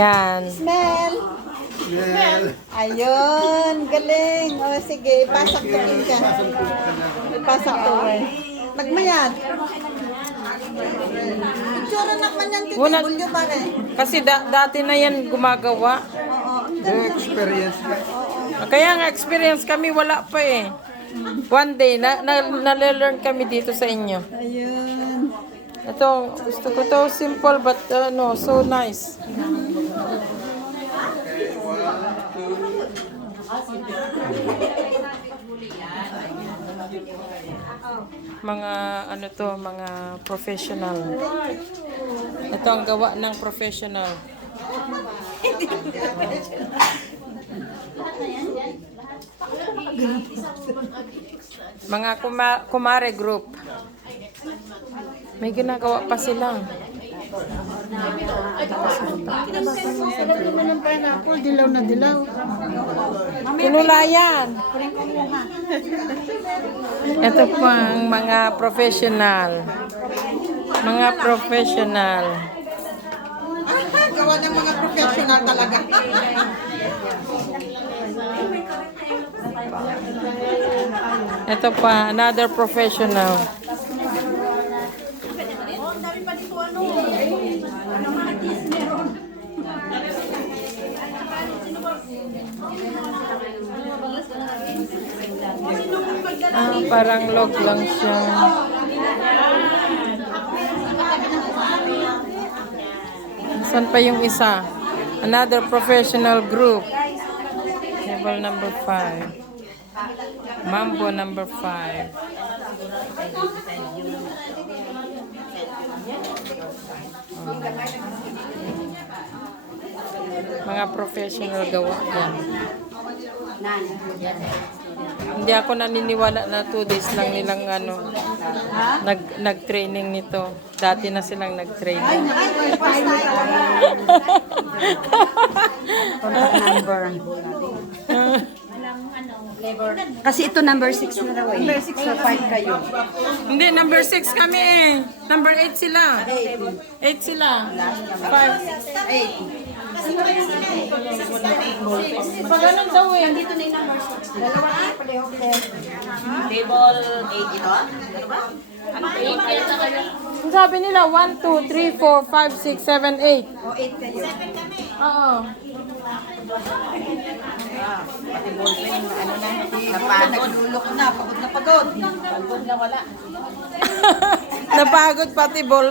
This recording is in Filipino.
Yan. Smell. Ayun, galing. O sige, ipasok to ka. Ipasok to. Nagmayad. Itsura naman yan, Wala- titibulyo pa rin. Kasi dati na yan gumagawa. Oo, ang Yung experience na. Kaya nga experience kami wala pa eh. One day, nale-learn kami dito sa inyo. Ayun. Ito, gusto ko to simple but so nice. Mga mga professional. Ito ang gawa ng professional. Mga kumare group. May ginagawa pa sila. Dilaw na dilaw. Kinulayan. Ito pa ang mga professional. Mga professional. Gawa ng mga professional talaga. Ito pa, another professional. Parang log lang siya. Saan pa yung isa? Another professional group. Table number 5. Mambo number 5. Mga professional gawa yan. Hindi ako naniniwala na 2 days lang nilang nag-training nito. Dati na silang nag-training. Contact number. Kasi ito number 6 na raw eh. Number 6 or 5 kayo. Hindi, number 6 kami eh. Number 8 sila. 8 sila. 5. 8. Pag ganun daw eh. Dito na yung number 6. Dalawa na pareho. Table 8 ito? Ano ba? Ano ba? 8 Ang sabi nila, 1, 2, 3, 4, 5, 6, 7, 8. o 8 kayo. Oo. Pati ballpen, ano na. Naglulok na. Pagod na pagod. Pagod na wala. Napagod pati ball